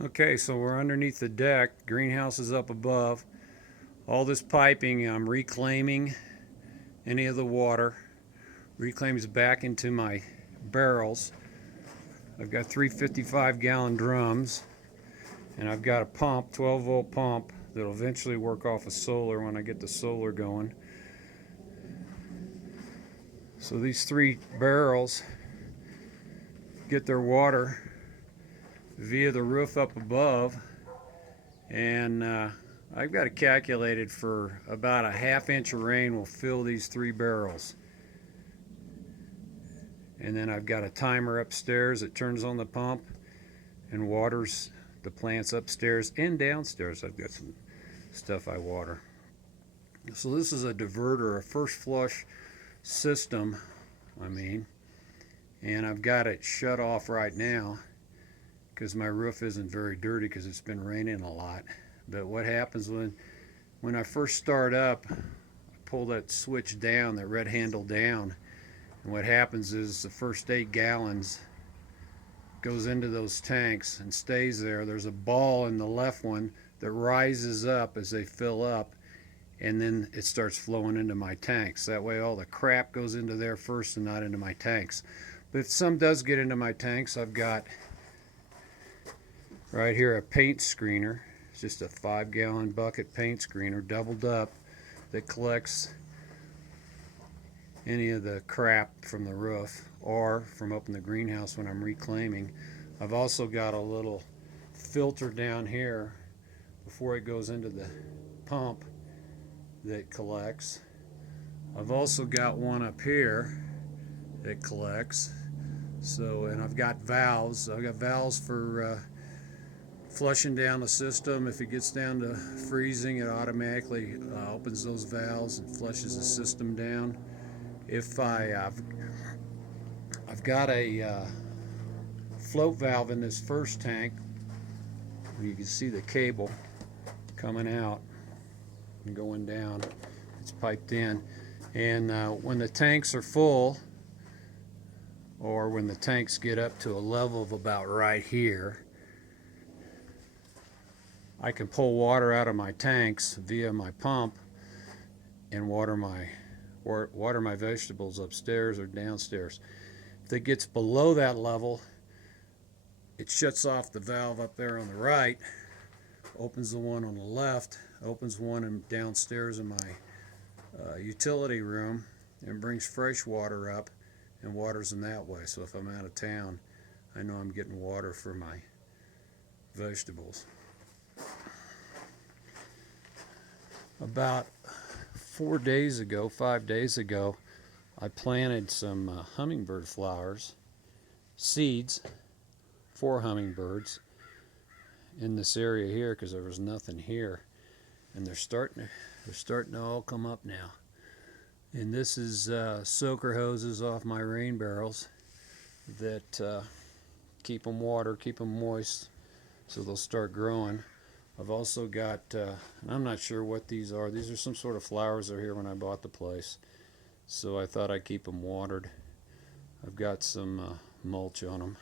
Okay, so we're underneath the deck. Greenhouse is up above. All this piping, I'm reclaiming any of the water. Reclaims back into my barrels. I've got three 55-gallon drums, and I've got a pump, 12-volt pump, that'll eventually work off of solar when I get the solar going. So these three barrels get their water via the roof up above, and I've got it calculated for about a ½ inch of rain will fill these three barrels. And then I've got a timer upstairs that turns on the pump and waters the plants upstairs and downstairs. I've got some stuff I water. So this is a diverter, a first flush system, and I've got it shut off right now because my roof isn't very dirty because it's been raining a lot. But what happens when I first start up, I pull that switch down, that red handle down, and what happens is the first 8 gallons goes into those tanks and stays there. There's a ball in the left one that rises up as they fill up, and then it starts flowing into my tanks. That way all the crap goes into there first and not into my tanks. But if some does get into my tanks, I've got right here a paint screener. It's just a 5-gallon bucket paint screener, doubled up, that collects any of the crap from the roof or from up in the greenhouse when I'm reclaiming. I've also got a little filter down here before it goes into the pump that collects. I've also got one up here that collects. So, and I've got valves. I've got valves for flushing down the system. If it gets down to freezing, it automatically opens those valves and flushes the system down. If I've got a float valve in this first tank. You can see the cable coming out and going down. It's piped in, and when the tanks are full, or when the tanks get up to a level of about right here, I can pull water out of my tanks via my pump and water my vegetables upstairs or downstairs. If it gets below that level, it shuts off the valve up there on the right, opens the one on the left, opens one downstairs in my utility room, and brings fresh water up and waters them that way. So if I'm out of town, I know I'm getting water for my vegetables. About 5 days ago, I planted some hummingbird flowers, seeds for hummingbirds in this area here because there was nothing here, and they're starting to all come up now. And this is soaker hoses off my rain barrels that keep them moist, so they'll start growing. I've also got, and I'm not sure what these are. These are some sort of flowers that are here when I bought the place, so I thought I'd keep them watered. I've got some mulch on them.